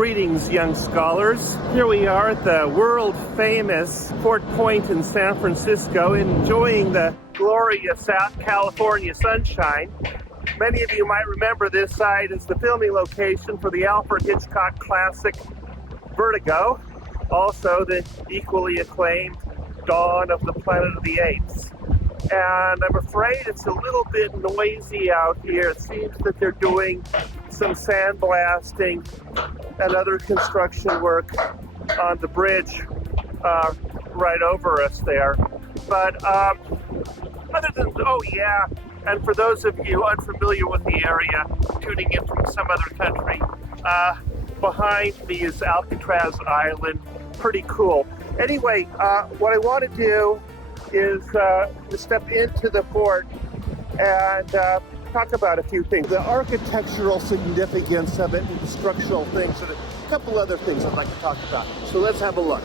Greetings, young scholars. Here we are at the world-famous Fort Point in San Francisco, enjoying the glorious South California sunshine. Many of you might remember this site as the filming location for the Alfred Hitchcock classic Vertigo, also the equally acclaimed Dawn of the Planet of the Apes. And I'm afraid it's a little bit noisy out here. It seems that they're doing some sandblasting and other construction work on the bridge right over us there. But other than, oh yeah, and for those of you unfamiliar with the area, tuning in from some other country, behind me is Alcatraz Island. Pretty cool. Anyway, what I want to do is step into the port and talk about a few things. The architectural significance of it and the structural things and a couple other things I'd like to talk about. So let's have a look.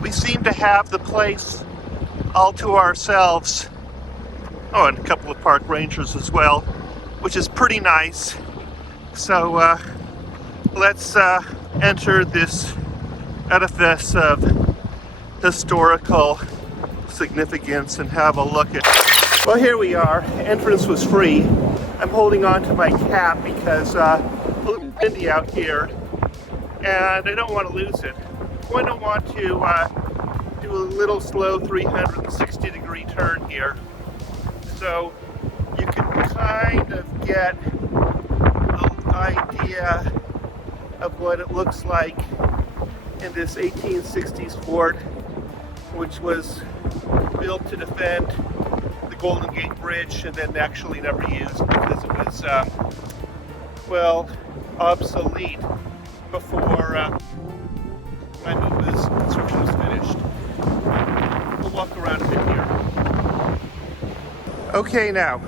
We seem to have the place all to ourselves. Oh, and a couple of park rangers as well, which is pretty nice. So let's enter this edifice of historical significance and have a look at. Well, here we are. Entrance was free. I'm holding on to my cap because it's a little windy out here and I don't want to lose it. I'm going to want to do a little slow 360-degree turn here, so you can kind of get an idea of what it looks like in this 1860s fort, which was built to defend the Golden Gate Bridge and then actually never used because it was, well, obsolete before construction was finished. We'll walk around a bit here. Okay, now,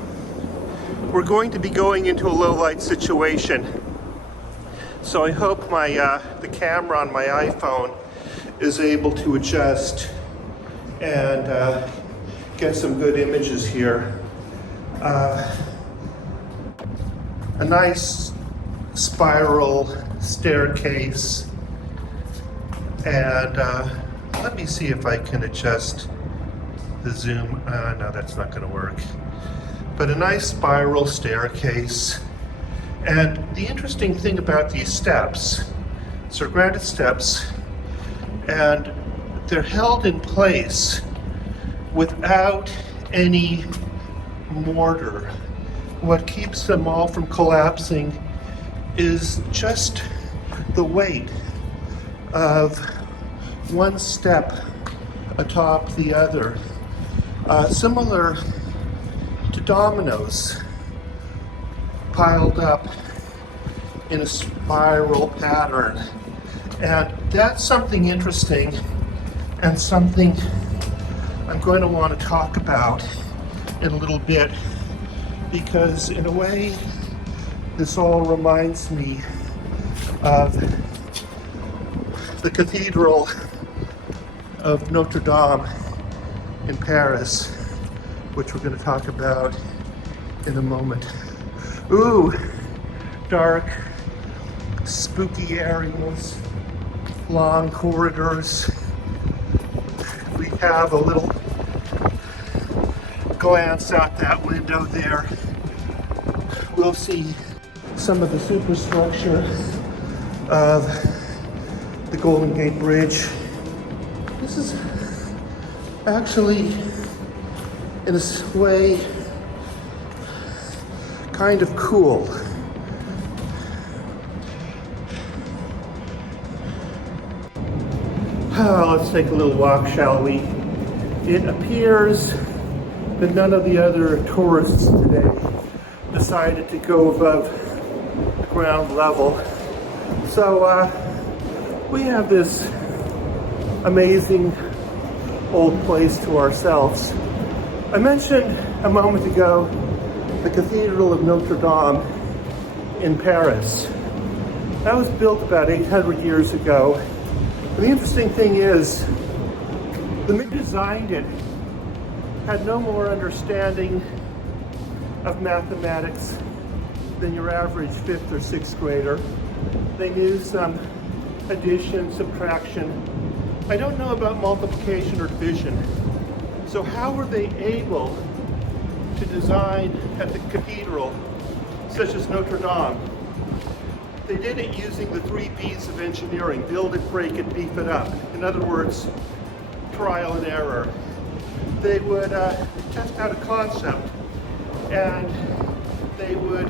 we're going to be going into a low light situation. So I hope the camera on my iPhone is able to adjust and get some good images here. A nice spiral staircase, and let me see if I can adjust the zoom. No, that's not going to work. But a nice spiral staircase. And the interesting thing about these steps, so granite steps, and they're held in place without any mortar. What keeps them all from collapsing is just the weight of one step atop the other, similar to dominoes piled up in a spiral pattern. And that's something interesting and something I'm going to want to talk about in a little bit, because in a way this all reminds me of the Cathedral of Notre Dame in Paris, which we're going to talk about in a moment. Ooh, dark, spooky areas, long corridors. We have a little glance out that window there. We'll see some of the superstructure of the Golden Gate Bridge. This is actually, in a way, kind of cool. Let's take a little walk, shall we? It appears that none of the other tourists today decided to go above the ground level. So we have this amazing old place to ourselves. I mentioned a moment ago the Cathedral of Notre Dame in Paris. That was built about 800 years ago. And the interesting thing is, the man who designed it had no more understanding of mathematics than your average 5th or 6th grader. They knew some addition, subtraction. I don't know about multiplication or division. So how were they able to design at the cathedral, such as Notre Dame? They did it using the 3 B's of engineering: build it, break it, beef it up. In other words, trial and error. They would test out a concept and they would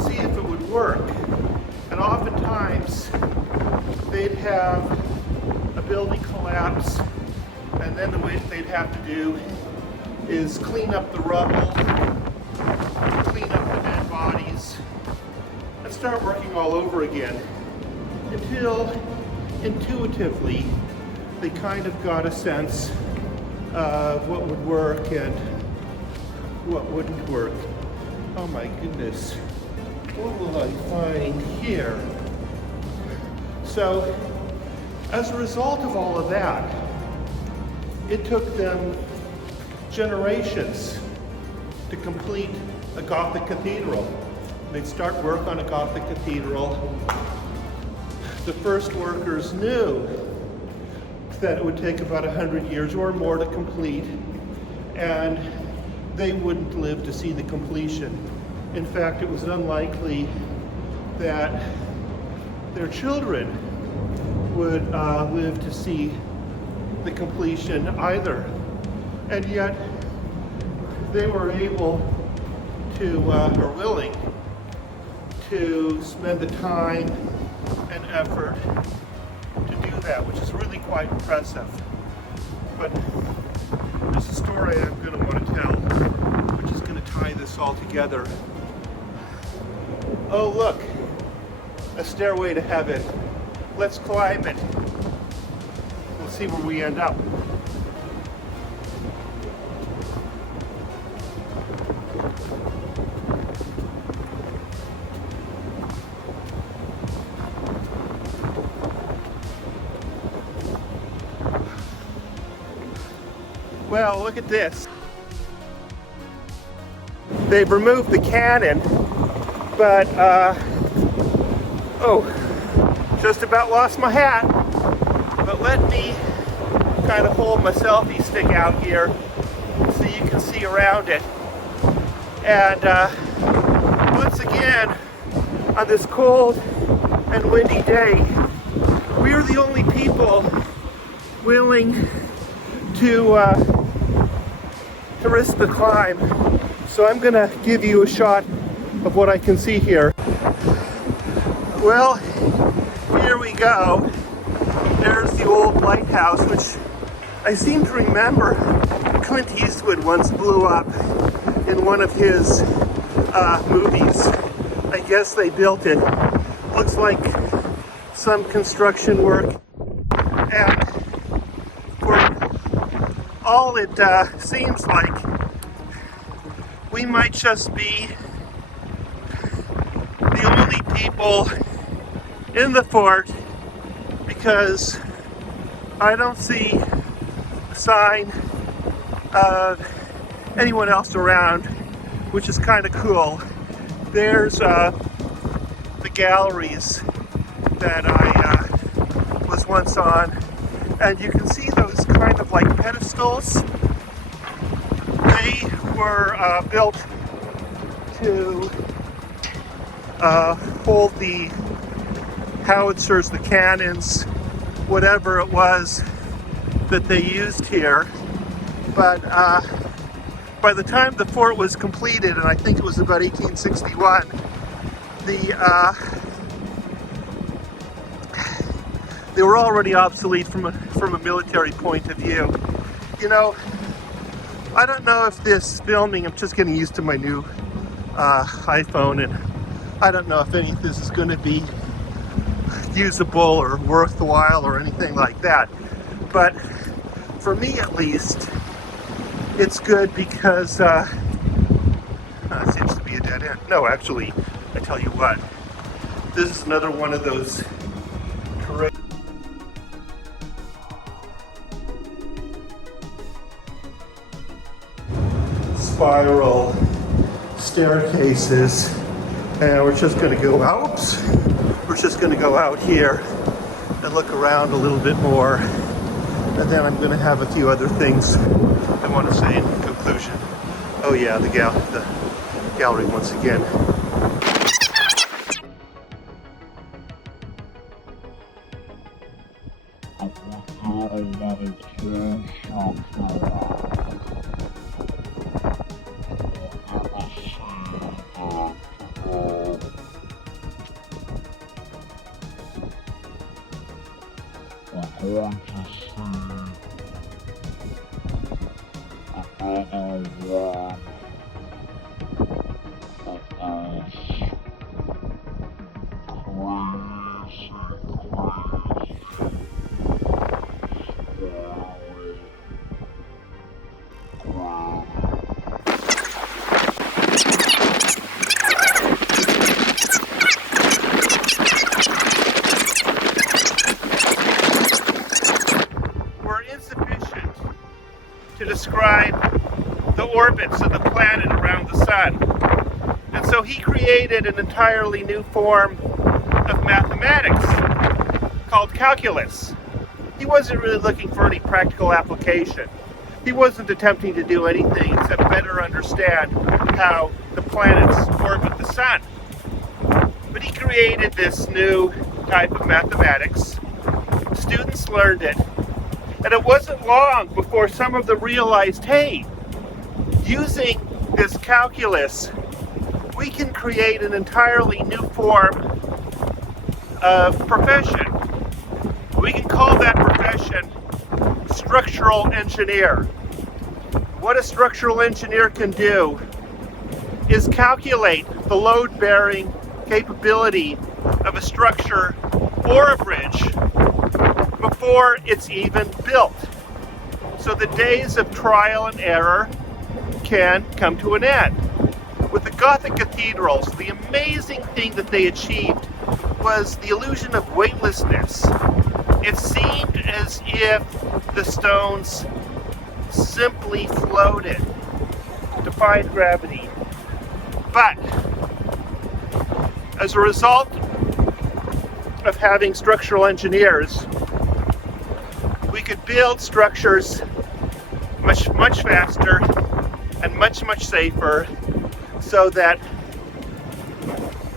see if it would work. And oftentimes they'd have a building collapse, and then the way they'd have to do is clean up the rubble, clean up the dead bodies, and start working all over again until intuitively they kind of got a sense of what would work and what wouldn't work. Oh my goodness, what will I find here? So, as a result of all of that, it took them generations to complete a Gothic cathedral. They'd start work on a Gothic cathedral. The first workers knew that it would take about 100 years or more to complete, and they wouldn't live to see the completion. In fact, it was unlikely that their children would live to see the completion either. And yet, they were able to, or willing to spend the time and effort to do that, which is really quite impressive. But there's a story I'm going to want to tell, which is going to tie this all together. Oh look, a stairway to heaven. Let's climb it. We'll see where we end up. Well, look at this. They've removed the cannon, but, just about lost my hat. But let me kind of hold my selfie stick out here so you can see around it. And once again, on this cold and windy day, we are the only people willing to risk the climb. So I'm gonna give you a shot of what I can see here. Well, here we go. There's the old lighthouse, which I seem to remember Clint Eastwood once blew up in one of his movies. I guess they built it. Looks like some construction work. And for all it seems like, we might just be the only people in the fort, because I don't see a sign of anyone else around, which is kind of cool. There's the galleries that I was once on, and you can see those kind of like pedestals. They were built to hold the howitzers, the cannons, whatever it was that they used here. But by the time the fort was completed, and I think it was about 1861, they were already obsolete from a military point of view. You know, I don't know if this filming, I'm just getting used to my new iPhone, and I don't know if any of this is going to be usable or worth the while or anything like that. But for me at least, it's good because it seems to be a dead end. No, actually, I tell you what, this is another one of those spiral staircases, and we're just going to go, oops, we're was just going to go out here and look around a little bit more, and then I'm going to have a few other things I want to say in conclusion. Oh yeah, the gallery once again. To describe the orbits of the planet around the sun. And so he created an entirely new form of mathematics called calculus. He wasn't really looking for any practical application. He wasn't attempting to do anything except better understand how the planets orbit the sun. But he created this new type of mathematics. Students learned it. And it wasn't long before some of them realized, hey, using this calculus, we can create an entirely new form of profession. We can call that profession structural engineer. What a structural engineer can do is calculate the load-bearing capability of a structure or a bridge before it's even built. So the days of trial and error can come to an end. With the Gothic cathedrals, the amazing thing that they achieved was the illusion of weightlessness. It seemed as if the stones simply floated, defied gravity. But as a result of having structural engineers, we could build structures much faster and much safer, so that,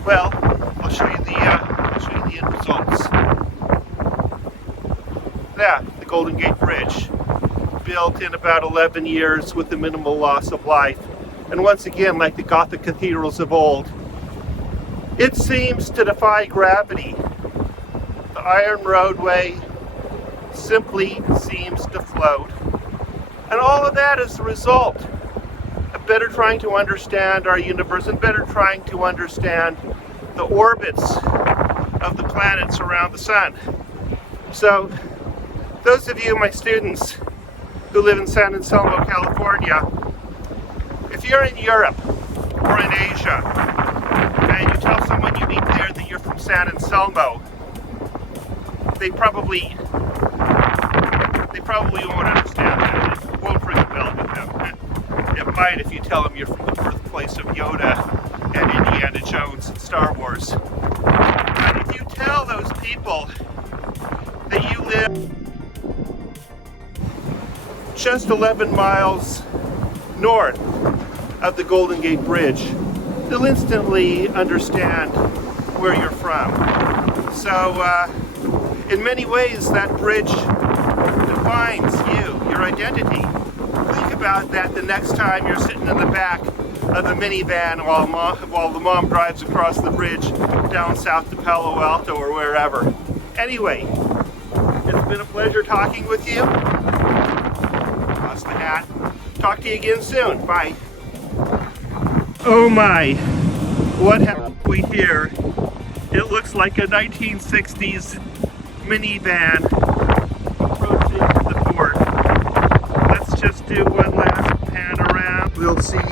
well, I'll show you the end results. Yeah, the Golden Gate Bridge, built in about 11 years with the minimal loss of life. And once again, like the Gothic cathedrals of old, it seems to defy gravity. The iron roadway simply seems to float. And all of that is the result of better trying to understand our universe and better trying to understand the orbits of the planets around the sun. So, those of you, my students, who live in San Anselmo, California, if you're in Europe or in Asia, and you tell someone you meet there that you're from San Anselmo, they probably won't understand that. It won't ring a bell with them. It might if you tell them you're from the birthplace of Yoda and Indiana Jones and Star Wars. But if you tell those people that you live just 11 miles north of the Golden Gate Bridge, they'll instantly understand where you're from. So, in many ways, that bridge defines you, your identity. Think about that the next time you're sitting in the back of the minivan while the mom drives across the bridge down south to Palo Alto or wherever. Anyway, it's been a pleasure talking with you. Toss the hat. Talk to you again soon. Bye. Oh my, what have we here? It looks like a 1960s minivan approaching the fort. Let's just do one last pan around. We'll see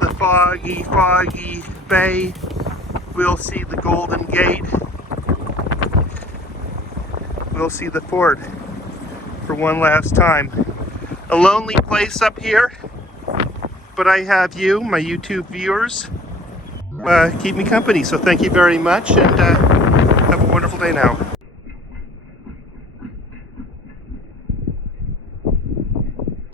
the foggy bay. We'll see the Golden Gate. We'll see the fort for one last time. A lonely place up here, but I have you, my YouTube viewers, keep me company. So thank you very much, and wonderful day now.